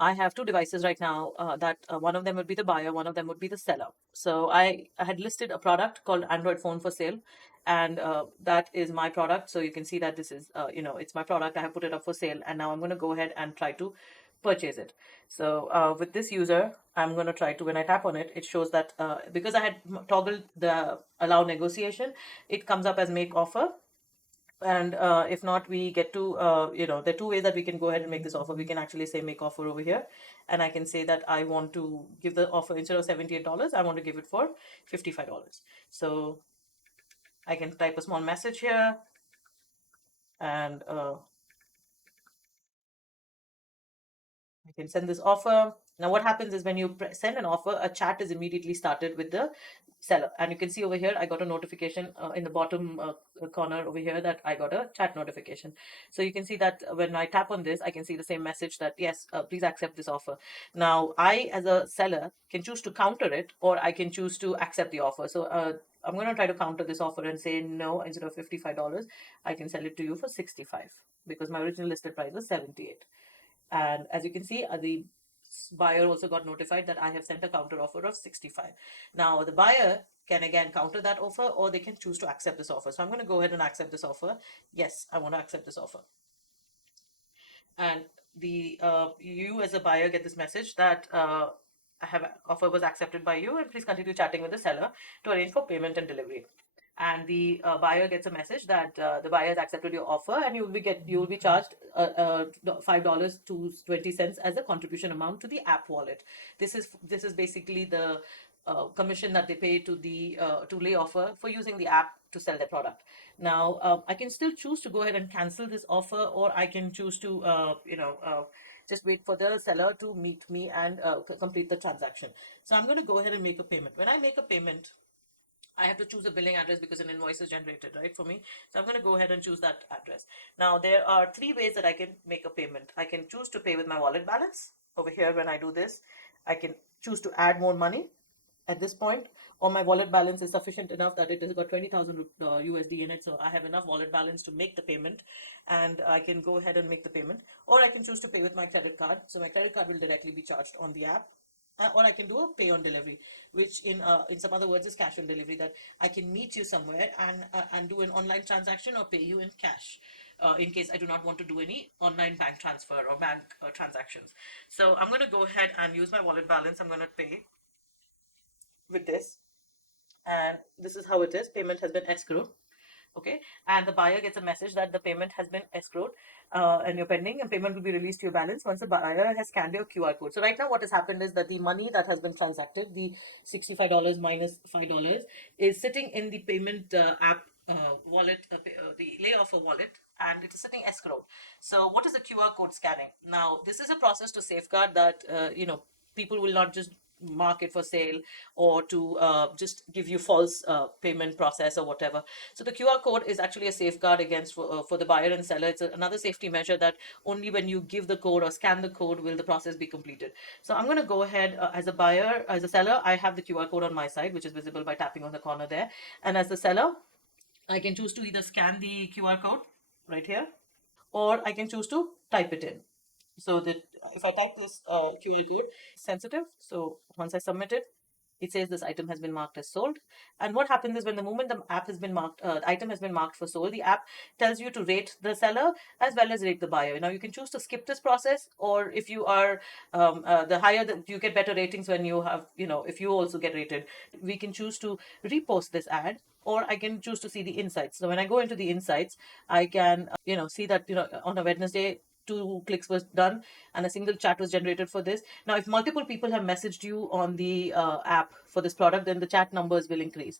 I have two devices right now that one of them would be the buyer, one of them would be the seller. So I had listed a product called Android phone for sale, and that is my product. So you can see that this is, it's my product. I have put it up for sale, and now I'm going to go ahead and try to purchase it. So with this user, I'm going to try to, when I tap on it, it shows that because I had toggled the allow negotiation, it comes up as make offer. And if not, we get to, there are two ways that we can go ahead and make this offer. We can actually say make offer over here, and I can say that I want to give the offer instead of $78, I want to give it for $55. So I can type a small message here, and I can send this offer. Now, what happens is when you send an offer, a chat is immediately started with the seller. And you can see over here, I got a notification in the bottom corner over here that I got a chat notification. So you can see that when I tap on this, I can see the same message that, yes, please accept this offer. Now, I, as a seller, can choose to counter it, or I can choose to accept the offer. So I'm going to try to counter this offer and say, no, instead of $55, I can sell it to you for $65 because my original listed price was $78. And as you can see, the buyer also got notified that I have sent a counter offer of 65. Now the buyer can again counter that offer, or they can choose to accept this offer. So I'm going to go ahead and accept this offer. Yes, I want to accept this offer. And the you as a buyer get this message that I have offer was accepted by you, and please continue chatting with the seller to arrange for payment and delivery. And the buyer gets a message that the buyer has accepted your offer, and you will be charged $5.20 as a contribution amount to the app wallet. This is basically the commission that they pay to the to LeOffer for using the app to sell their product. Now, I can still choose to go ahead and cancel this offer, or I can choose to, just wait for the seller to meet me and complete the transaction. So I'm going to go ahead and make a payment. When I make a payment, I have to choose a billing address because an invoice is generated, right, for me. So I'm going to go ahead and choose that address. Now, there are three ways that I can make a payment. I can choose to pay with my wallet balance. Over here, when I do this, I can choose to add more money at this point, or my wallet balance is sufficient enough that it has got 20,000 USD in it, so I have enough wallet balance to make the payment, and I can go ahead and make the payment. Or I can choose to pay with my credit card, so my credit card will directly be charged on the app. Or I can do a pay on delivery, which in some other words is cash on delivery. That I can meet you somewhere and do an online transaction or pay you in cash, in case I do not want to do any online bank transfer or bank transactions. So I'm going to go ahead and use my wallet balance. I'm going to pay with this, and this is how it is. Payment has been escrowed. Okay, and the buyer gets a message that the payment has been escrowed, and you're pending, and payment will be released to your balance once the buyer has scanned your QR code. So right now what has happened is that the money that has been transacted, the $65 minus $5, is sitting in the payment app wallet, the LeOffer wallet, and it is sitting escrowed. So what is the QR code scanning? Now this is a process to safeguard that people will not just mark it for sale, or to just give you false payment process or whatever. So the QR code is actually a safeguard against for the buyer and seller. It's another safety measure that only when you give the code or scan the code will the process be completed. So I'm going to go ahead, as a buyer, as a seller, I have the QR code on my side, which is visible by tapping on the corner there. And as the seller, I can choose to either scan the QR code right here, or I can choose to type it in. So that if I type this QR code, sensitive. So once I submit it, it says this item has been marked as sold. And what happens is when the moment the app has been marked, item has been marked for sold, the app tells you to rate the seller as well as rate the buyer. Now you can choose to skip this process, or if you are the higher that you get better ratings when you have, if you also get rated, we can choose to repost this ad, or I can choose to see the insights. So when I go into the insights, I can, see that, on a Wednesday, 2 clicks was done and a single chat was generated for this. Now, if multiple people have messaged you on the app for this product, then the chat numbers will increase.